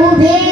o bem